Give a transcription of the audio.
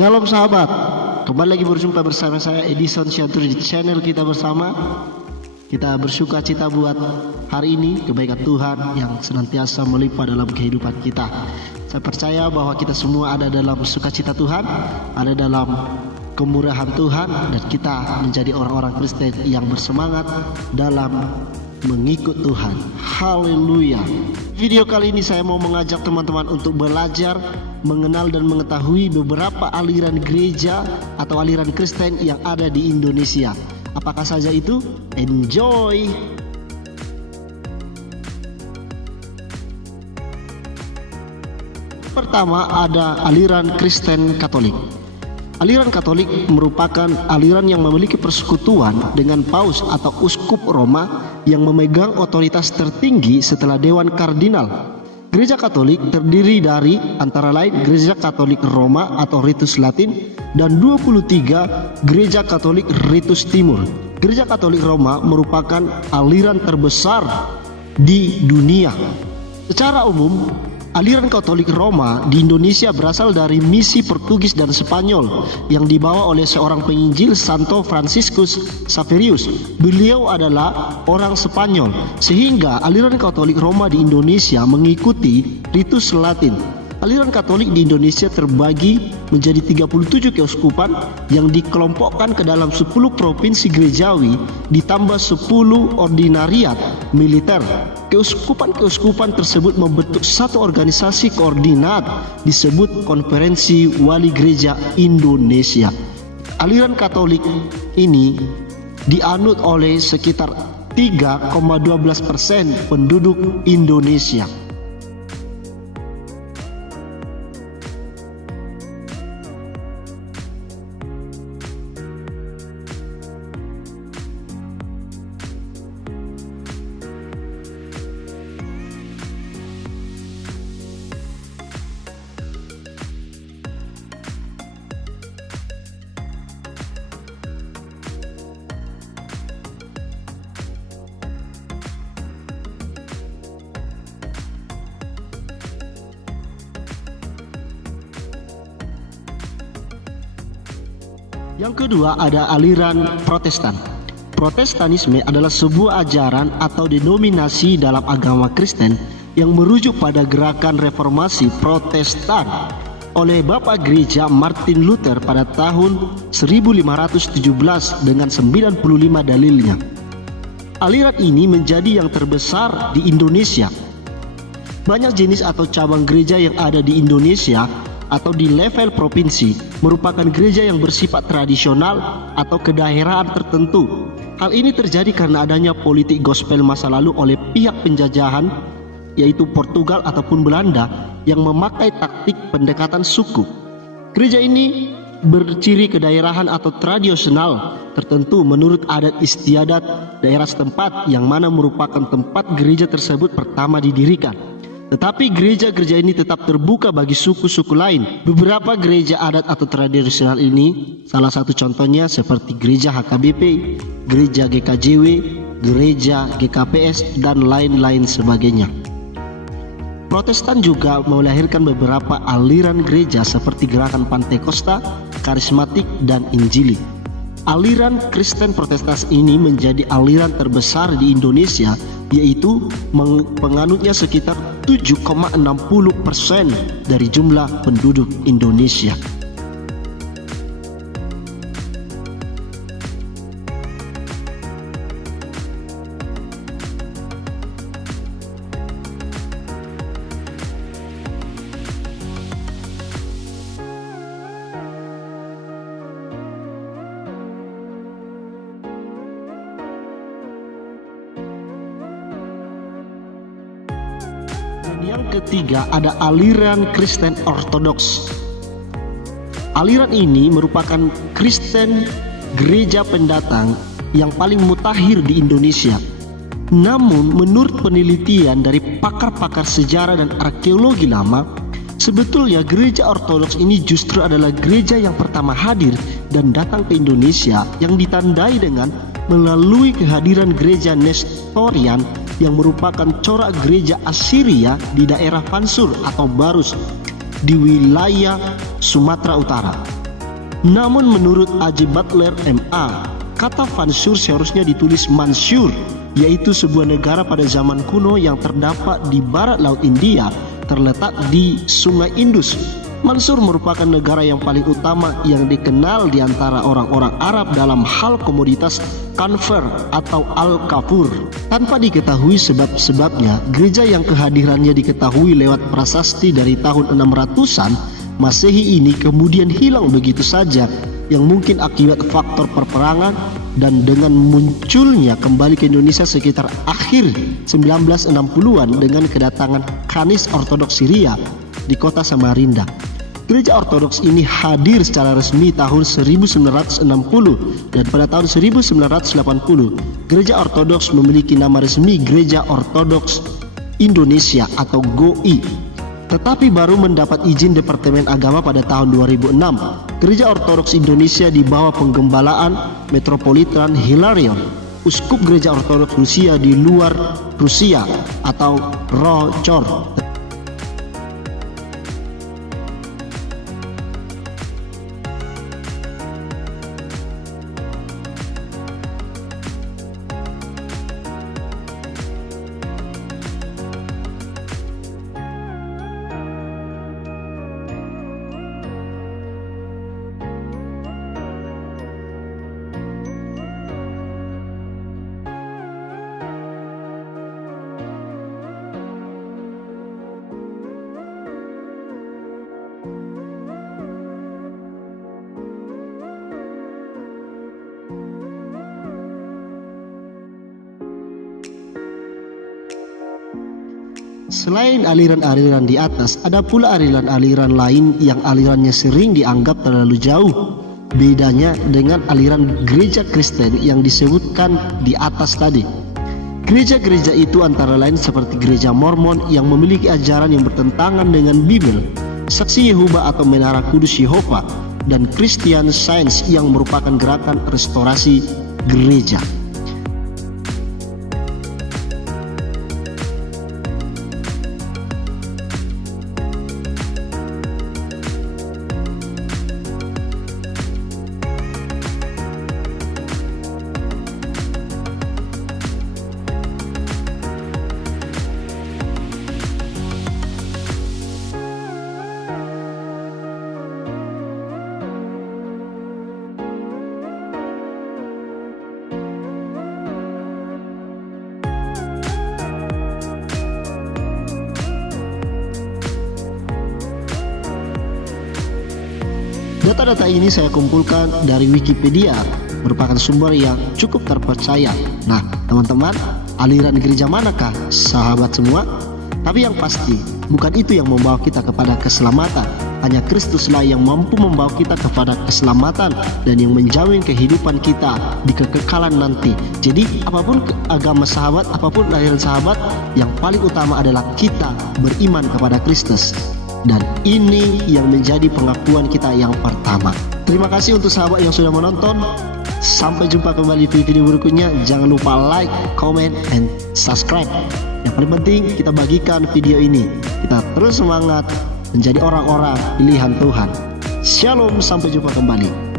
Shalom sahabat, kembali lagi berjumpa bersama saya Edison Syanturi di channel kita bersama. Kita bersuka cita buat hari ini, kebaikan Tuhan yang senantiasa melimpah dalam kehidupan kita. Saya percaya bahwa kita semua ada dalam sukacita Tuhan, ada dalam kemurahan Tuhan, dan kita menjadi orang-orang Kristen yang bersemangat dalam mengikut Tuhan. Haleluya. Video kali ini saya mau mengajak teman-teman untuk belajar mengenal dan mengetahui beberapa aliran gereja atau aliran Kristen yang ada di Indonesia. Apakah saja itu? Enjoy. Pertama ada aliran Kristen Katolik. Aliran Katolik merupakan aliran yang memiliki persekutuan dengan paus atau uskup Roma yang memegang otoritas tertinggi setelah Dewan Kardinal. Gereja Katolik terdiri dari antara lain Gereja Katolik Roma atau Ritus Latin dan 23 Gereja Katolik Ritus Timur. Gereja Katolik Roma merupakan aliran terbesar di dunia. Secara umum, aliran Katolik Roma di Indonesia berasal dari misi Portugis dan Spanyol yang dibawa oleh seorang penginjil, Santo Franciscus Xaverius. Beliau adalah orang Spanyol, sehingga aliran Katolik Roma di Indonesia mengikuti Ritus Latin. Aliran Katolik di Indonesia terbagi menjadi 37 keuskupan yang dikelompokkan ke dalam 10 provinsi gerejawi ditambah 10 ordinariat militer. Keuskupan-keuskupan tersebut membentuk satu organisasi koordinat disebut Konferensi Wali Gereja Indonesia. Aliran Katolik ini dianut oleh sekitar 3,12% penduduk Indonesia. Yang kedua ada aliran Protestan. Protestanisme adalah sebuah ajaran atau denominasi dalam agama Kristen yang merujuk pada gerakan reformasi Protestan oleh Bapak Gereja Martin Luther pada tahun 1517 dengan 95 dalilnya. Aliran ini menjadi yang terbesar di Indonesia. Banyak jenis atau cabang gereja yang ada di Indonesia atau di level provinsi merupakan gereja yang bersifat tradisional atau kedaerahan tertentu. Hal ini terjadi karena adanya politik gospel masa lalu oleh pihak penjajahan, yaitu Portugal ataupun Belanda, yang memakai taktik pendekatan suku. Gereja ini berciri kedaerahan atau tradisional tertentu menurut adat istiadat daerah setempat yang mana merupakan tempat gereja tersebut pertama didirikan. Tetapi gereja-gereja ini tetap terbuka bagi suku-suku lain. Beberapa gereja adat atau tradisional ini, salah satu contohnya seperti gereja HKBP, gereja GKJW, gereja GKPS, dan lain-lain sebagainya. Protestan juga melahirkan beberapa aliran gereja seperti gerakan Pantekosta, Karismatik, dan Injili. Aliran Kristen Protestan ini menjadi aliran terbesar di Indonesia, yaitu penganutnya sekitar 7,60% dari jumlah penduduk Indonesia. Yang ketiga ada aliran Kristen Ortodoks. Aliran ini merupakan Kristen gereja pendatang yang paling mutakhir di Indonesia. Namun menurut penelitian dari pakar-pakar sejarah dan arkeologi lama, sebetulnya gereja Ortodoks ini justru adalah gereja yang pertama hadir dan datang ke Indonesia, yang ditandai dengan melalui kehadiran gereja Nestorian yang merupakan corak gereja Assyria di daerah Pansur atau Barus di wilayah Sumatera Utara. Namun menurut A.J. Butler MA, kata Fansur seharusnya ditulis Mansur, yaitu sebuah negara pada zaman kuno yang terdapat di barat laut India, terletak di Sungai Indus. Mansur merupakan negara yang paling utama yang dikenal di antara orang-orang Arab dalam hal komoditas konver atau al-kafur. Tanpa diketahui sebab-sebabnya, gereja yang kehadirannya diketahui lewat prasasti dari tahun 600-an Masehi ini kemudian hilang begitu saja, yang mungkin akibat faktor perperangan, dan dengan munculnya kembali ke Indonesia sekitar akhir 1960-an dengan kedatangan Kanis Ortodoks Syria di kota Samarinda. Gereja Ortodoks ini hadir secara resmi tahun 1960 dan pada tahun 1980 Gereja Ortodoks memiliki nama resmi Gereja Ortodoks Indonesia atau GOI. Tetapi baru mendapat izin Departemen Agama pada tahun 2006. Gereja Ortodoks Indonesia di bawah penggembalaan Metropolitan Hilarion, Uskup Gereja Ortodoks Rusia di luar Rusia atau ROCOR. Selain aliran-aliran di atas, ada pula aliran-aliran lain yang alirannya sering dianggap terlalu jauh. Bedanya dengan aliran gereja Kristen yang disebutkan di atas tadi. Gereja-gereja itu antara lain seperti gereja Mormon yang memiliki ajaran yang bertentangan dengan Bible, Saksi Yehova atau Menara Kudus Yehova, dan Christian Science yang merupakan gerakan restorasi gereja. Data-data ini saya kumpulkan dari Wikipedia, merupakan sumber yang cukup terpercaya. Nah, teman-teman, aliran gereja manakah sahabat semua? Tapi yang pasti, bukan itu yang membawa kita kepada keselamatan. Hanya Kristuslah yang mampu membawa kita kepada keselamatan dan yang menjamin kehidupan kita di kekekalan nanti. Jadi, apapun agama sahabat, apapun aliran sahabat, yang paling utama adalah kita beriman kepada Kristus. Dan ini yang menjadi pengakuan kita yang pertama. Terima kasih untuk sahabat yang sudah menonton. Sampai jumpa kembali di video berikutnya. Jangan lupa like, comment, and subscribe. Yang paling penting kita bagikan video ini. Kita terus semangat menjadi orang-orang pilihan Tuhan. Shalom, sampai jumpa kembali.